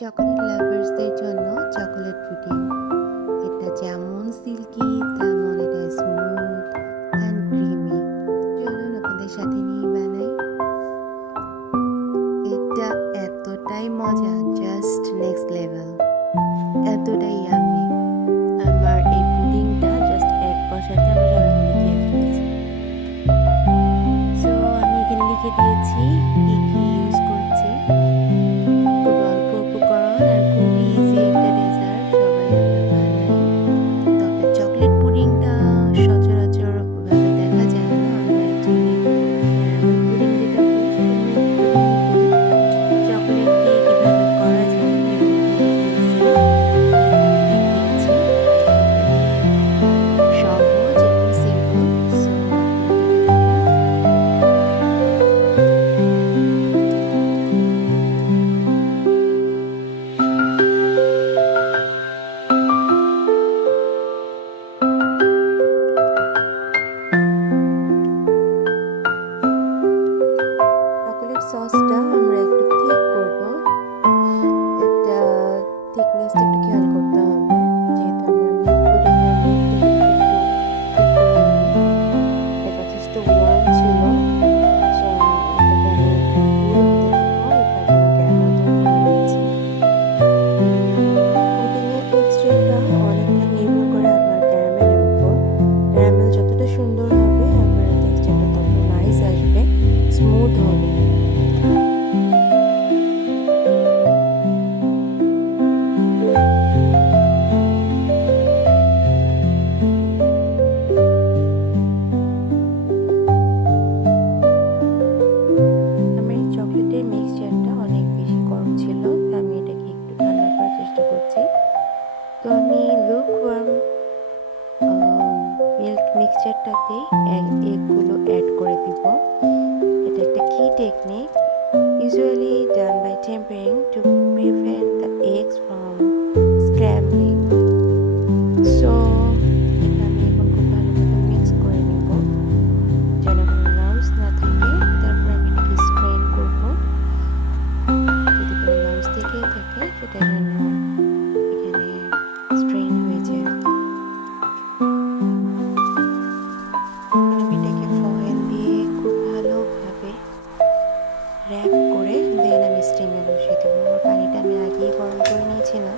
Chocolate লাভার্সদের জন্য chocolate pudding. এটা যেমন সিল্কি তেমন এটা স্মুথ অ্যান্ড ক্রিমি। চলুন আপনাদের সাথে নিয়ে বানাই। এটা এতটাই মজা, জাস্ট নেক্সট লেভেল, এতটাই ইয়াম্মি। আমার এই পুডিংটা জাস্ট এক বসাতে আমরা সবাই মিলে খেয়ে ফেলেছি। সো আমি এখানে লিখে দিয়েছি কি কি ইউজ করছি। খুব অল্প উপকরণ আর খুব ইজি একটা ডেজার্ট, সবাই আমরা বানাই। তবে চকলেট পুডিংটা সচরাচর ওভাবে দেখা যায় না। আমরা অ্যাকচুয়ালি পুডিং যেটা করি সেটা পুডিংই করি। চকলেট দিয়ে কীভাবে করা যায় এবং ইজি দেখিয়েছি। সহজ এবং সিম্পল। সো চকোলেট সসটা আমরা একটু থিক করব। এটা থিকনেসটা একটু খেয়াল করতে হবে, যেহেতু আমরা মিল্ক পুডিংয়ের মধ্যে একটু থিক করে নিই। এটা যথেষ্ট ওয়ার্ম ছিল, সো এটাকে আমি একটু কুল হতে দেবো। এরপর আমি ক্যারামেলটা দিয়ে দিচ্ছি। পুডিংয়ের টেক্সচারটা অনেকটা নির্ভর করে আপনার ক্যারামেলের উপর। ক্যারামেল যতটা সুন্দর হবে আপনার টেক্সচারটা তত নাইস আসবে, স্মুথ হবে। আমার এই চকলেটের মিক্সচারটা অনেক বেশি গরম ছিল, তো আমি এটাকে একটু ঠান্ডা করার চেষ্টা করছি। তো আমি লুকওয়ার্ম মিল্ক মিক্সচারটাতেই এগগুলো অ্যাড করে দিব। এটা একটা কি technique, usually done by tempering to prevent the eggs from scrambling. So এটা আমি এখন খুব ভালো মতো মিক্স করে নিব যেন কোনো লাম্পস না থাকে। তারপর আমি এটাকে স্ট্রেন করব। যদি কোনো লাম্পস থেকে থাকে সেটা যেন এখানে স্ট্রেন হয়ে যায়। আমি এটাকে ফয়েল দিয়ে খুব ভালোভাবে র্যাপ করে দেন আমি স্টিমে বসিয়ে দেবো। আমার পানিটা আমি আগেই গরম করে নিয়েছিলাম।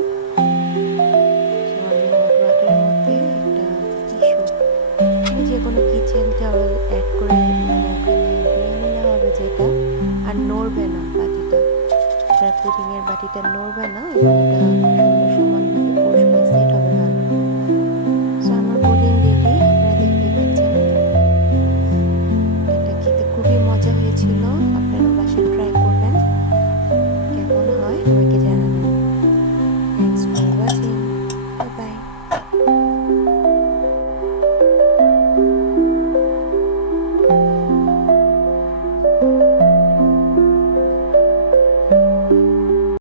সো আমি হট ওয়াটারের মধ্যে একটা টিস্যু, যে কোনো কিচেন টাওয়েল অ্যাড করে মানে ওখানে ধুয়ে নিলে হবে যেটা, আর নড়বে না বাটিটা। আপনার পুডিংয়ের বাটিটা নড়বে না এবং এটা সুন্দর সমানভাবে